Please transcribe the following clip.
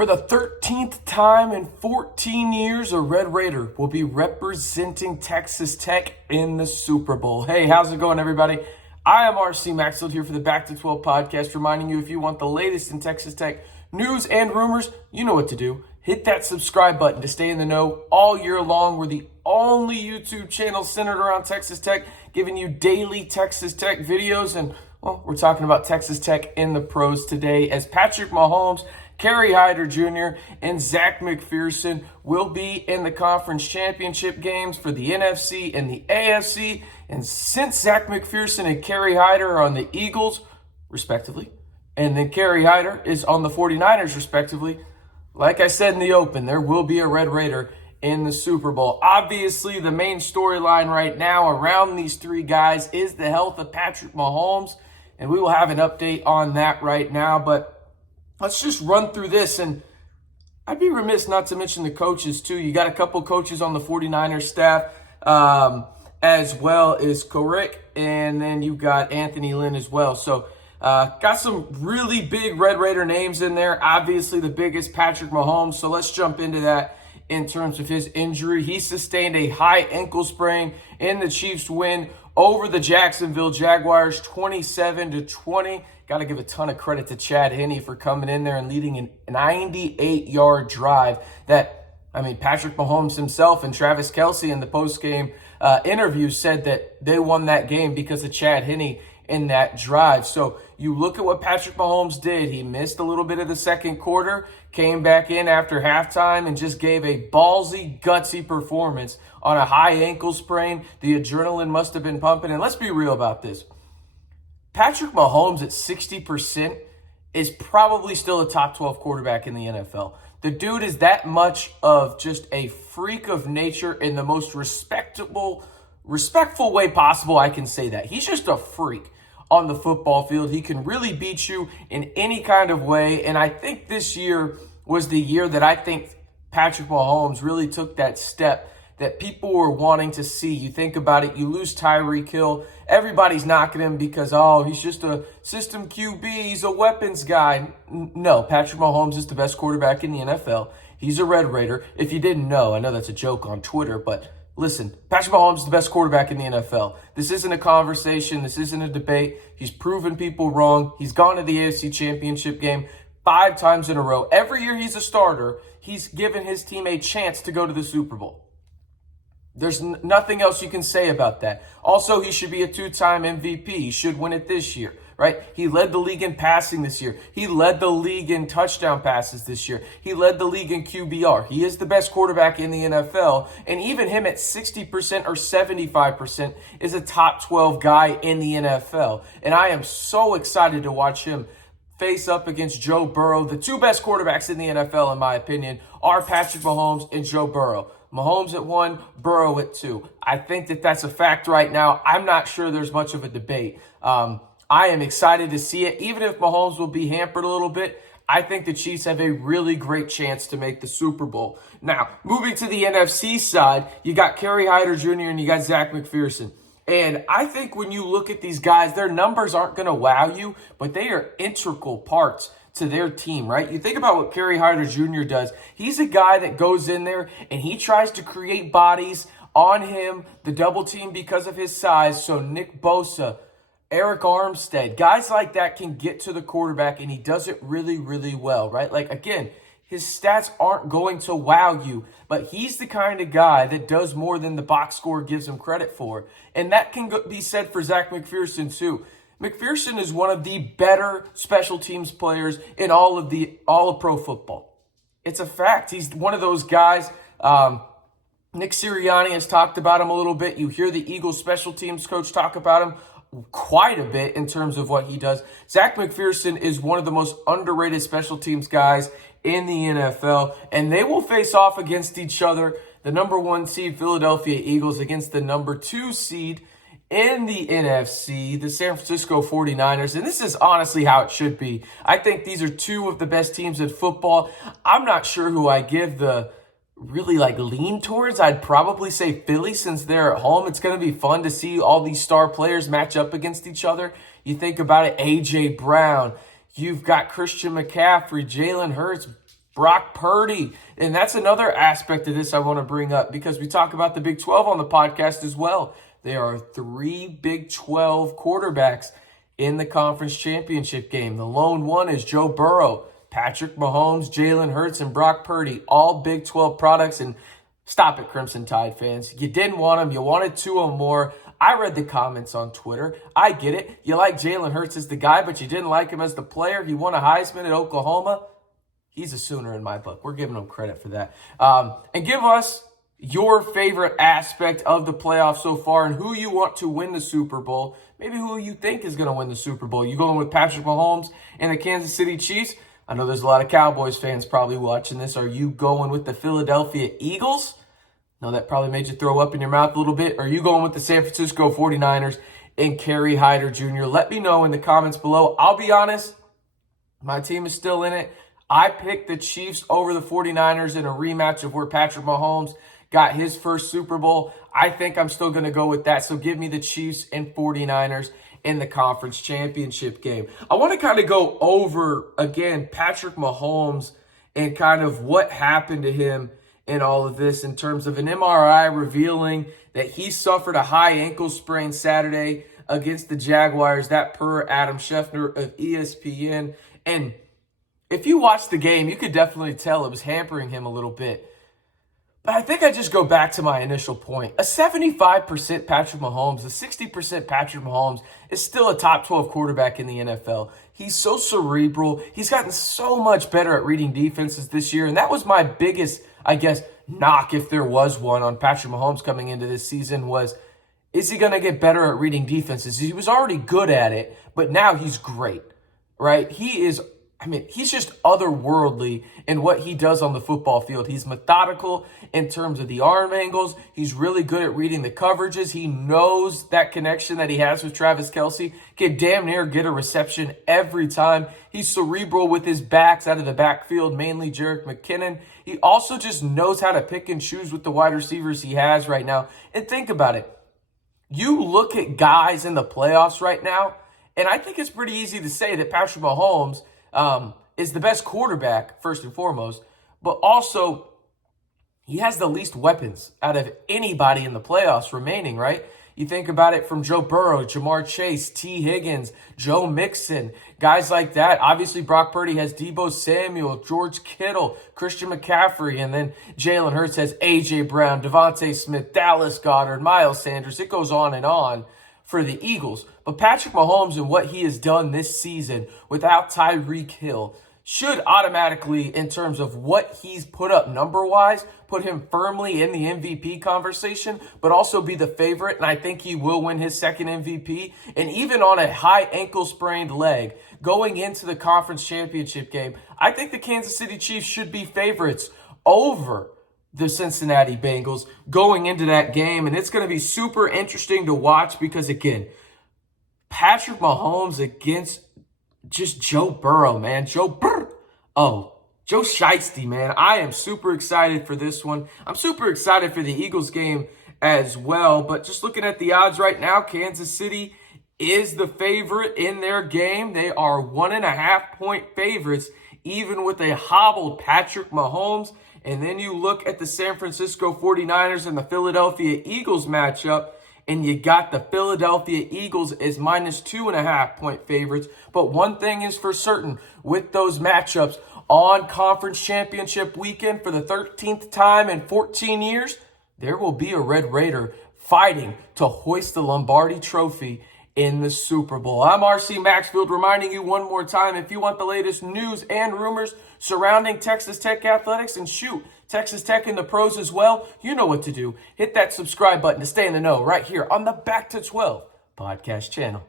For the 13th time in 14 years, a Red Raider will be representing Texas Tech in the Super Bowl. Hey, how's it going, everybody? I am RC Maxfield here for the Back to 12 podcast, reminding you if you want the latest in Texas Tech news and rumors, you know what to do. Hit that subscribe button to stay in the know all year long. We're the only YouTube channel centered around Texas Tech, giving you daily Texas Tech videos. And, well, we're talking about Texas Tech in the pros today as Patrick Mahomes, Kerry, Heider Jr., and Zech McPhearson will be in the conference championship games for the NFC and the AFC. And since Zech McPhearson and Kerry Hyder are on the Eagles, respectively, and then Kerry Hyder is on the 49ers, respectively, like I said in the open, there will be a Red Raider in the Super Bowl. Obviously, the main storyline right now around these three guys is the health of Patrick Mahomes, and we will have an update on that right now. But let's just run through this, and I'd be remiss not to mention the coaches, too. You got a couple coaches on the 49ers staff, as well as Kerry, and then you got Anthony Lynn as well. So, got some really big Red Raider names in there. Obviously, the biggest, Patrick Mahomes. So let's jump into that in terms of his injury. He sustained a high ankle sprain in the Chiefs' win over the Jacksonville Jaguars, 27-20. Got to give a ton of credit to Chad Henne for coming in there and leading a 98-yard drive that, Patrick Mahomes himself and Travis Kelce in the post-game interview said that they won that game because of Chad Henne in that drive. So you look at what Patrick Mahomes did. He missed a little bit of the second quarter, came back in after halftime, and just gave a ballsy, gutsy performance on a high ankle sprain. The adrenaline must have been pumping. And let's be real about this. Patrick Mahomes at 60% is probably still a top 12 quarterback in the NFL. The dude is that much of just a freak of nature in the most respectful way possible. I can say that. He's just a freak on the football field. He can really beat you in any kind of way. And I think this year was the year that I think Patrick Mahomes really took that step that people were wanting to see. You think about it, you lose Tyreek Hill. Everybody's knocking him because, he's just a system QB. He's a weapons guy. No, Patrick Mahomes is the best quarterback in the NFL. He's a Red Raider. If you didn't know, I know that's a joke on Twitter, but listen, Patrick Mahomes is the best quarterback in the NFL. This isn't a conversation. This isn't a debate. He's proven people wrong. He's gone to the AFC Championship Game 5 times in a row. Every year he's a starter, he's given his team a chance to go to the Super Bowl. There's nothing else you can say about that. Also, he should be a 2-time MVP. He should win it this year, right? He led the league in passing this year. He led the league in touchdown passes this year. He led the league in QBR. He is the best quarterback in the NFL. And even him at 60% or 75% is a top 12 guy in the NFL. And I am so excited to watch him face up against Joe Burrow. The two best quarterbacks in the NFL, in my opinion, are Patrick Mahomes and Joe Burrow. Mahomes at 1, Burrow at 2. I think that that's a fact right now. I'm not sure there's much of a debate. I am excited to see it. Even if Mahomes will be hampered a little bit, I think the Chiefs have a really great chance to make the Super Bowl. Now, moving to the NFC side, you got Kerry Hyder Jr. and you got Zech McPhearson. And I think when you look at these guys, their numbers aren't going to wow you, but they are integral parts to their team, right? You think about what Kerry Hyder Jr. does. He's a guy that goes in there and he tries to create bodies on him, the double team because of his size. So Nick Bosa, Eric Armstead, guys like that can get to the quarterback, and he does it really, really well, right? Like, again, his stats aren't going to wow you, but he's the kind of guy that does more than the box score gives him credit for. And that can be said for Zech McPhearson too. McPherson is one of the better special teams players in all of pro football. It's a fact. He's one of those guys. Nick Sirianni has talked about him a little bit. You hear the Eagles special teams coach talk about him quite a bit in terms of what he does. Zech McPhearson is one of the most underrated special teams guys in the NFL, and they will face off against each other. The number 1 seed Philadelphia Eagles against the number 2 seed in the NFC, the San Francisco 49ers. And this is honestly how it should be. I think these are two of the best teams in football. I'm not sure who I give the really lean towards. I'd probably say Philly since they're at home. It's going to be fun to see all these star players match up against each other. You think about it, A.J. Brown. You've got Christian McCaffrey, Jalen Hurts, Brock Purdy. And that's another aspect of this I want to bring up because we talk about the Big 12 on the podcast as well. There are 3 Big 12 quarterbacks in the conference championship game. The lone one is Joe Burrow, Patrick Mahomes, Jalen Hurts, and Brock Purdy, all Big 12 products. And stop it, Crimson Tide fans. You didn't want them. You wanted 2 or more. I read the comments on Twitter. I get it. You like Jalen Hurts as the guy, but you didn't like him as the player. He won a Heisman at Oklahoma. He's a Sooner in my book. We're giving him credit for that. And give us your favorite aspect of the playoffs so far and who you want to win the Super Bowl. Maybe who you think is going to win the Super Bowl. You going with Patrick Mahomes and the Kansas City Chiefs? I know there's a lot of Cowboys fans probably watching this. Are you going with the Philadelphia Eagles? No, that probably made you throw up in your mouth a little bit. Are you going with the San Francisco 49ers and Kerry, Heider Jr.? Let me know in the comments below. I'll be honest, my team is still in it. I picked the Chiefs over the 49ers in a rematch of where Patrick Mahomes got his first Super Bowl. I think I'm still going to go with that. So give me the Chiefs and 49ers in the conference championship game. I want to kind of go over, again, Patrick Mahomes and kind of what happened to him in all of this in terms of an MRI revealing that he suffered a high ankle sprain Saturday against the Jaguars, that per Adam Schefter of ESPN. And if you watched the game, you could definitely tell it was hampering him a little bit. But I think I just go back to my initial point. A 75% Patrick Mahomes, a 60% Patrick Mahomes is still a top 12 quarterback in the NFL. He's so cerebral. He's gotten so much better at reading defenses this year. And that was my biggest, I guess, knock, if there was one, on Patrick Mahomes coming into this season was, is he going to get better at reading defenses? He was already good at it, but now he's great, right? He's just otherworldly in what he does on the football field. He's methodical in terms of the arm angles. He's really good at reading the coverages. He knows that connection that he has with Travis Kelce. Can damn near get a reception every time. He's cerebral with his backs out of the backfield, mainly Jerick McKinnon. He also just knows how to pick and choose with the wide receivers he has right now. And think about it. You look at guys in the playoffs right now, and I think it's pretty easy to say that Patrick Mahomes is the best quarterback, first and foremost, but also he has the least weapons out of anybody in the playoffs remaining, right? You think about it from Joe Burrow, Jamar Chase, T. Higgins, Joe Mixon, guys like that. Obviously, Brock Purdy has Deebo Samuel, George Kittle, Christian McCaffrey, and then Jalen Hurts has A.J. Brown, Devontae Smith, Dallas Goedert, Miles Sanders. It goes on for the Eagles. But Patrick Mahomes and what he has done this season without Tyreek Hill should automatically, in terms of what he's put up number-wise, put him firmly in the MVP conversation, but also be the favorite, and I think he will win his second MVP. And even on a high ankle-sprained leg, going into the conference championship game, I think the Kansas City Chiefs should be favorites over the Cincinnati Bengals going into that game. And it's going to be super interesting to watch because, again, Patrick Mahomes against just Joe Burrow, man. Joe Shiesty, man. I am super excited for this one. I'm super excited for the Eagles game as well. But just looking at the odds right now, Kansas City is the favorite in their game. They are 1.5-point favorites, even with a hobbled Patrick Mahomes. And then you look at the San Francisco 49ers and the Philadelphia Eagles matchup, and you got the Philadelphia Eagles as minus 2.5-point favorites. But one thing is for certain, with those matchups on Conference Championship Weekend for the 13th time in 14 years, there will be a Red Raider fighting to hoist the Lombardi Trophy in the Super Bowl. I'm RC Maxfield reminding you one more time, if you want the latest news and rumors surrounding Texas Tech athletics, and shoot, Texas Tech in the pros as well, you know what to do. Hit that subscribe button to stay in the know right here on the Back to 12 podcast channel.